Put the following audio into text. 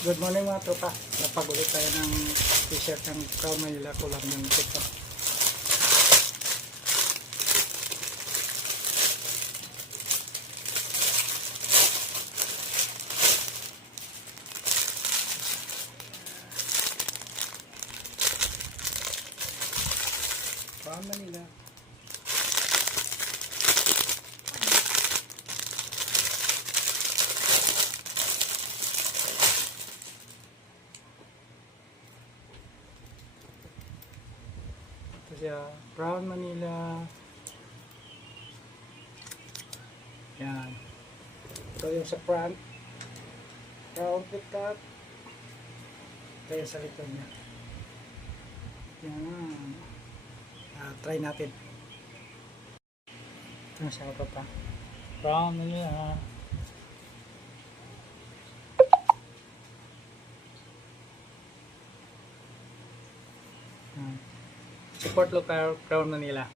Good morning mga tropa. Napag-ulit tayo ng t-shirt ng Crown Manila collab ng TikTok. Crown Manila. Ito siya, Crown Manila. Yan. Ito yung sa front. Crown Pickup. Ito yung sa likod niya. Yan. Try natin. Ito na siya pa. Crown Manila. Support local Crown Manila.